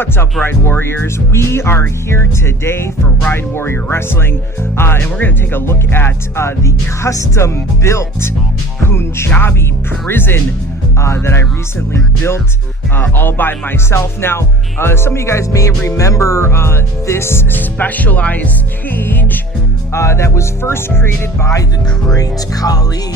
What's up, Ride Warriors? We are here today for Ride Warrior Wrestling, and we're going to take a look at the custom-built Punjabi Prison that I recently built all by myself. Now, some of you guys may remember this specialized cage that was first created by the great Khali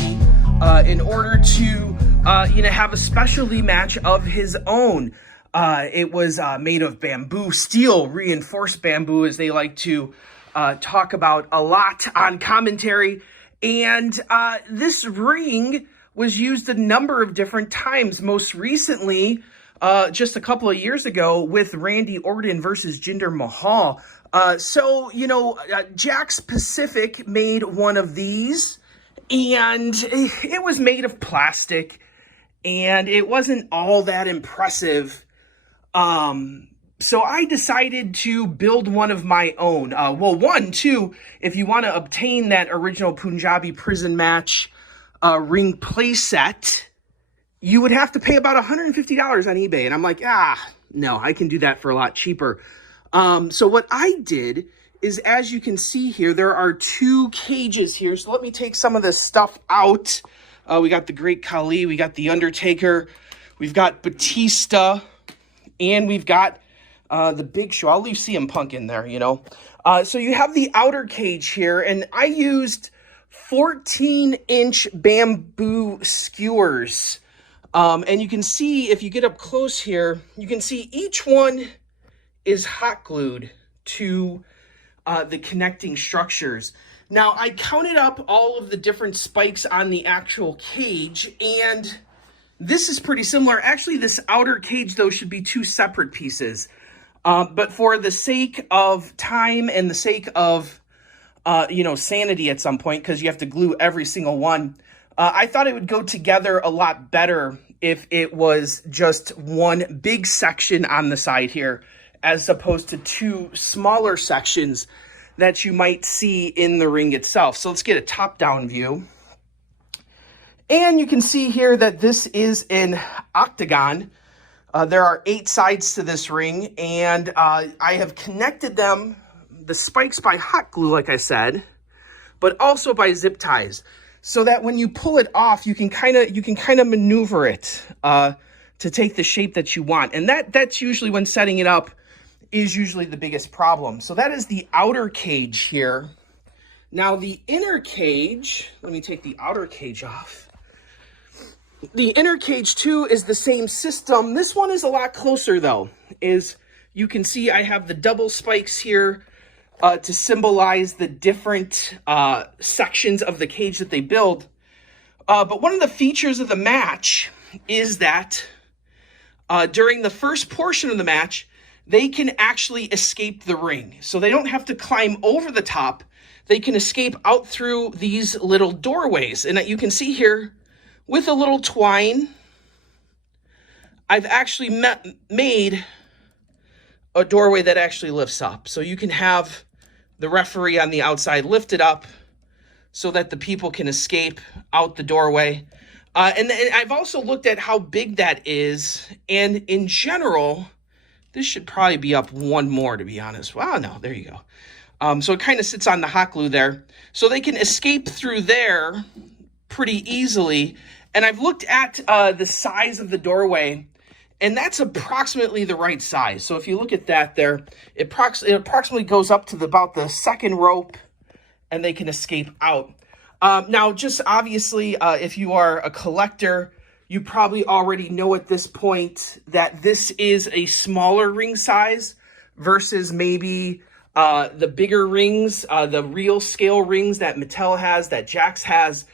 in order to have a specialty match of his own. It was made of bamboo, steel, reinforced bamboo, as they like to talk about a lot on commentary. And this ring was used a number of different times, most recently, just a couple of years ago with Randy Orton versus Jinder Mahal. Jack's Pacific made one of these, and it was made of plastic, and it wasn't all that impressive. So I decided to build one of my own. If you want to obtain that original Punjabi Prison match ring playset, you would have to pay about $150 on eBay. And I'm like, no, I can do that for a lot cheaper. So what I did is, as you can see here, there are two cages here. So let me take some of this stuff out. We got the Great Khali, we got the Undertaker, we've got Batista, and we've got the Big Show. I'll leave CM Punk in there, So you have the outer cage here, and I used 14-inch bamboo skewers. And you can see, if you get up close here, you can see each one is hot glued to the connecting structures. Now, I counted up all of the different spikes on the actual cage, and this is pretty similar. Actually, this outer cage, though, should be two separate pieces. But for the sake of time and the sake of, sanity at some point, because you have to glue every single one, I thought it would go together a lot better if it was just one big section on the side here, as opposed to two smaller sections that you might see in the ring itself. So let's get a top-down view. And you can see here that this is an octagon. There are 8 sides to this ring, and I have connected them, the spikes, by hot glue, like I said, but also by zip ties, so that when you pull it off, you can kind of maneuver it to take the shape that you want. And that's usually, when setting it up, is usually the biggest problem. So that is the outer cage here. Now the inner cage, let me take the outer cage off. The inner cage, too, is the same system. This one is a lot closer, though. As you can see, I have the double spikes here to symbolize the different sections of the cage that they build. But one of the features of the match is that during the first portion of the match, they can actually escape the ring. So they don't have to climb over the top. They can escape out through these little doorways. And you can see here, with a little twine, I've actually made a doorway that actually lifts up. So you can have the referee on the outside lift it up so that the people can escape out the doorway. And I've also looked at how big that is. And in general, this should probably be up one more, to be honest. Wow, no, there you go. So it kind of sits on the hot glue there. So they can escape through there pretty easily. And I've looked at the size of the doorway, and that's approximately the right size. So if you look at that there, it approximately goes up to about the second rope, and they can escape out. Now, just obviously, if you are a collector, you probably already know at this point that this is a smaller ring size versus maybe the bigger rings, the real scale rings that Mattel has, that Jakks has.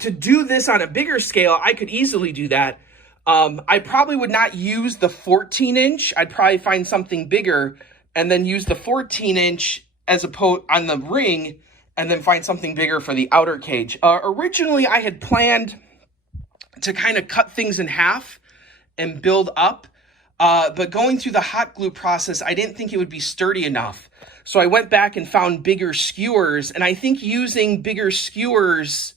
To do this on a bigger scale, I could easily do that. I probably would not use the 14-inch. I'd probably find something bigger and then use the 14-inch as opposed on the ring, and then find something bigger for the outer cage. Originally, I had planned to kind of cut things in half and build up. But going through the hot glue process, I didn't think it would be sturdy enough. So I went back and found bigger skewers. And I think using bigger skewers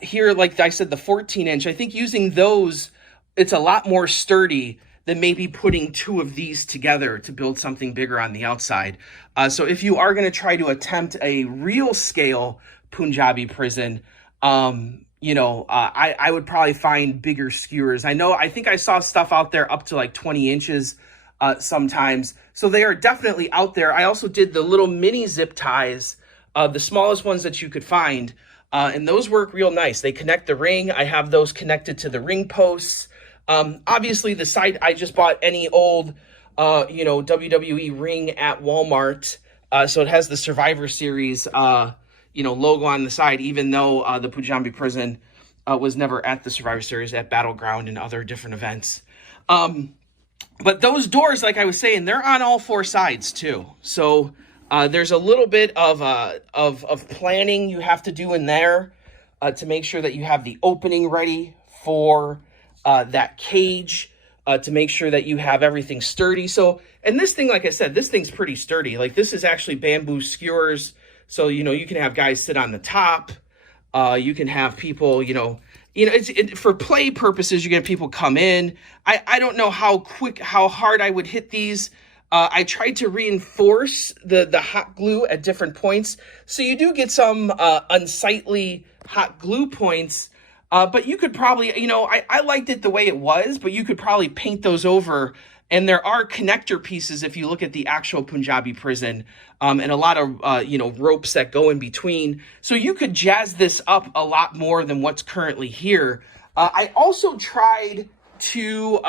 here, like I said, the 14-inch, I think using those, it's a lot more sturdy than maybe putting two of these together to build something bigger on the outside. So if you are going to try to attempt a real scale Punjabi prison, I would probably find bigger skewers. I think I saw stuff out there up to like 20 inches sometimes. So they are definitely out there. I also did the little mini zip ties, the smallest ones that you could find. And those work real nice. They connect the ring. I have those connected to the ring posts. Obviously the side, I just bought any old, WWE ring at Walmart. So it has the Survivor Series, logo on the side, even though the Punjabi Prison was never at the Survivor Series, at Battleground and other different events. But those doors, like I was saying, they're on all four sides too. So there's a little bit of planning you have to do in there to make sure that you have the opening ready for that cage, to make sure that you have everything sturdy. So, and this thing, like I said, this thing's pretty sturdy. Like this is actually bamboo skewers. So, you can have guys sit on the top. You can have people, for play purposes, you can have people come in. I don't know how hard I would hit these. I tried to reinforce the hot glue at different points. So you do get some unsightly hot glue points, but you could probably, I liked it the way it was, but you could probably paint those over. And there are connector pieces if you look at the actual Punjabi Prison, and a lot of, ropes that go in between. So you could jazz this up a lot more than what's currently here. I also tried to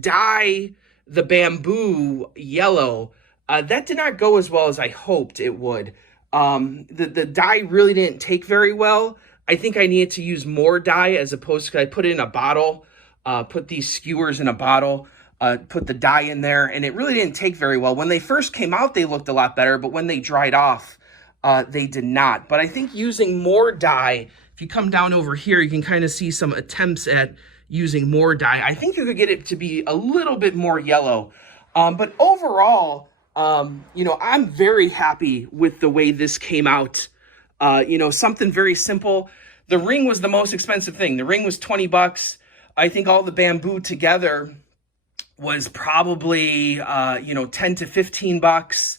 dye the bamboo yellow. That did not go as well as I hoped it would. The dye really didn't take very well. I think I needed to use more dye as opposed to, I put it in a bottle, put these skewers in a bottle, put the dye in there, and it really didn't take very well. When they first came out, they looked a lot better, but when they dried off, they did not. But I think using more dye, if you come down over here, you can kind of see some attempts at using more dye. I think you could get it to be a little bit more yellow. But overall, I'm very happy with the way this came out. Something very simple. The ring was the most expensive thing. The ring was $20. I think all the bamboo together was probably, 10 to 15 bucks.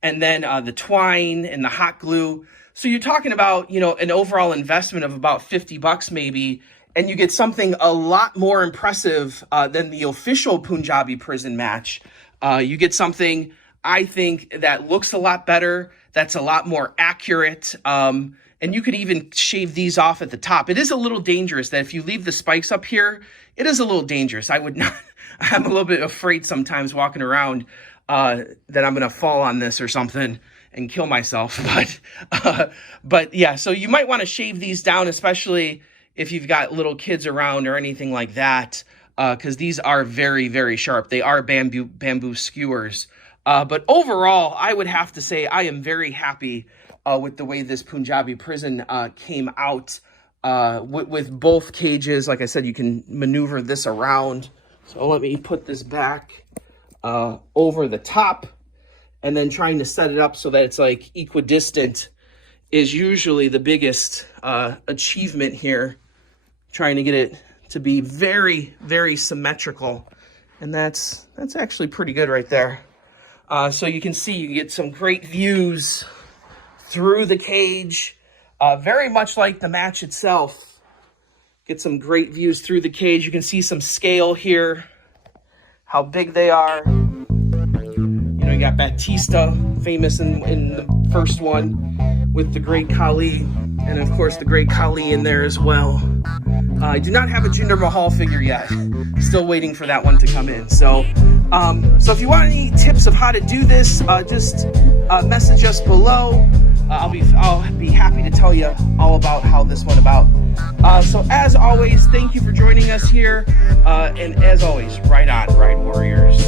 And then the twine and the hot glue. So you're talking about, an overall investment of about 50 bucks maybe. And you get something a lot more impressive than the official Punjabi Prison match. You get something, I think, that looks a lot better. That's a lot more accurate. And you could even shave these off at the top. It is a little dangerous that if you leave the spikes up here, it is a little dangerous. I would not, I'm a little bit afraid sometimes walking around that I'm going to fall on this or something and kill myself. But yeah, so you might want to shave these down, especially if you've got little kids around or anything like that, because these are very, very sharp. They are bamboo skewers. But overall, I would have to say I am very happy with the way this Punjabi Prison came out with both cages. Like I said, you can maneuver this around. So let me put this back over the top, and then trying to set it up so that it's like equidistant is usually the biggest achievement here. Trying to get it to be very, very symmetrical. And that's actually pretty good right there. So you can see you get some great views through the cage, very much like the match itself. Get some great views through the cage. You can see some scale here, how big they are. You got Batista, famous in the first one, with the great Khali, and of course the great Khali in there as well. I do not have a Jinder Mahal figure yet. Still waiting for that one to come in. So if you want any tips of how to do this, just message us below. I'll be happy to tell you all about how this went about. So as always, thank you for joining us here. And as always, right on, Ride Warriors.